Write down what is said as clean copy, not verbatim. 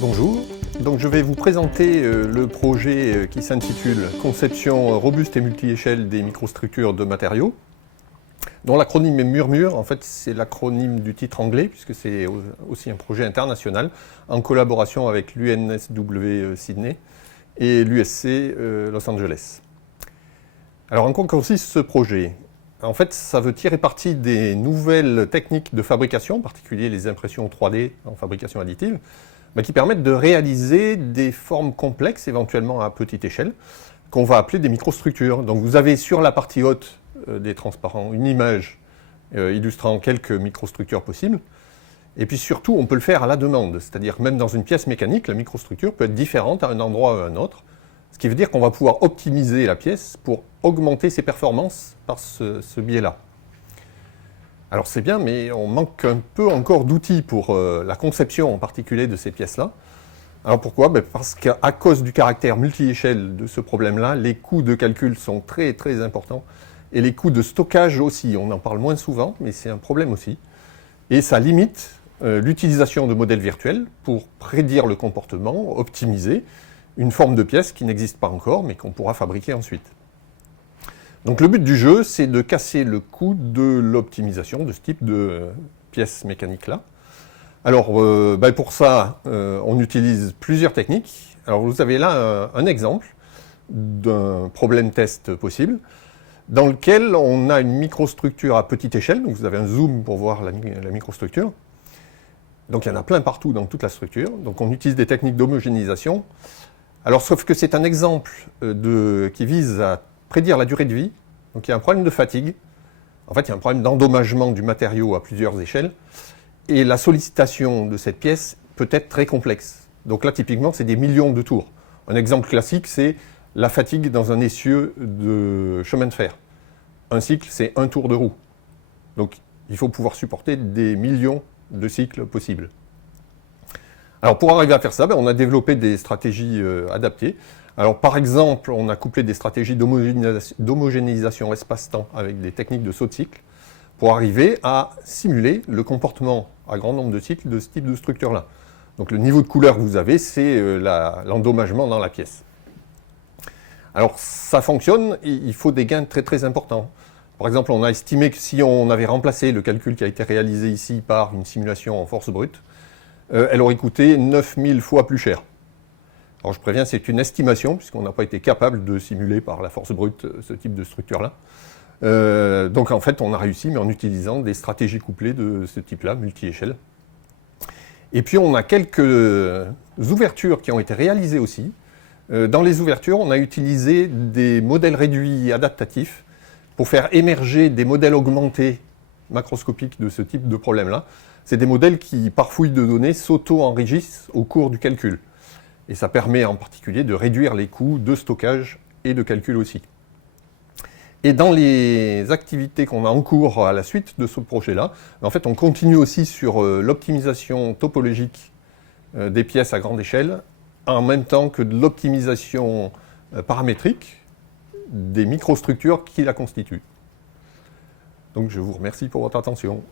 Bonjour, donc je vais vous présenter le projet qui s'intitule « Conception robuste et multi-échelle des microstructures de matériaux », dont l'acronyme est Murmure. En fait, c'est l'acronyme du titre anglais, puisque c'est aussi un projet international, en collaboration avec l'UNSW Sydney et l'USC Los Angeles. Alors, en quoi consiste ce projet ? En fait, ça veut tirer parti des nouvelles techniques de fabrication, en particulier les impressions 3D en fabrication additive, qui permettent de réaliser des formes complexes, éventuellement à petite échelle, qu'on va appeler des microstructures. Donc vous avez sur la partie haute des transparents une image illustrant quelques microstructures possibles. Et puis surtout, on peut le faire à la demande, c'est-à-dire même dans une pièce mécanique, la microstructure peut être différente à un endroit ou à un autre, ce qui veut dire qu'on va pouvoir optimiser la pièce pour augmenter ses performances par ce biais-là. Alors c'est bien, mais on manque un peu encore d'outils pour la conception en particulier de ces pièces-là. Alors pourquoi ? Parce qu'à cause du caractère multi-échelle de ce problème-là, les coûts de calcul sont très très importants et les coûts de stockage aussi. On en parle moins souvent, mais c'est un problème aussi. Et ça limite l'utilisation de modèles virtuels pour prédire le comportement, optimiser une forme de pièce qui n'existe pas encore, mais qu'on pourra fabriquer ensuite. Donc le but du jeu, c'est de casser le coût de l'optimisation de ce type de pièces mécaniques-là. Alors pour ça, on utilise plusieurs techniques. Alors vous avez là un exemple d'un problème test possible, dans lequel on a une microstructure à petite échelle, donc vous avez un zoom pour voir la microstructure. Donc il y en a plein partout dans toute la structure, donc on utilise des techniques d'homogénéisation. Alors sauf que c'est un exemple qui vise à prédire la durée de vie. Donc il y a un problème de fatigue. En fait, il y a un problème d'endommagement du matériau à plusieurs échelles. Et la sollicitation de cette pièce peut être très complexe. Donc là, typiquement, c'est des millions de tours. Un exemple classique, c'est la fatigue dans un essieu de chemin de fer. Un cycle, c'est un tour de roue. Donc il faut pouvoir supporter des millions de cycles possibles. Alors pour arriver à faire ça, on a développé des stratégies adaptées. Alors par exemple, on a couplé des stratégies d'homogénéisation espace-temps avec des techniques de saut de cycle pour arriver à simuler le comportement à grand nombre de cycles de ce type de structure-là. Donc le niveau de couleur que vous avez, c'est l'endommagement dans la pièce. Alors ça fonctionne, il faut des gains très très importants. Par exemple, on a estimé que si on avait remplacé le calcul qui a été réalisé ici par une simulation en force brute, elle aurait coûté 9000 fois plus cher. Alors je préviens, c'est une estimation, puisqu'on n'a pas été capable de simuler par la force brute ce type de structure-là. Donc en fait, on a réussi, mais en utilisant des stratégies couplées de ce type-là, multi-échelle. Et puis on a quelques ouvertures qui ont été réalisées aussi. Dans les ouvertures, on a utilisé des modèles réduits adaptatifs pour faire émerger des modèles augmentés macroscopiques de ce type de problème-là. C'est des modèles qui, par fouille de données, s'auto-enrichissent au cours du calcul. Et ça permet en particulier de réduire les coûts de stockage et de calcul aussi. Et dans les activités qu'on a en cours à la suite de ce projet-là, en fait, on continue aussi sur l'optimisation topologique des pièces à grande échelle, en même temps que de l'optimisation paramétrique des microstructures qui la constituent. Donc je vous remercie pour votre attention.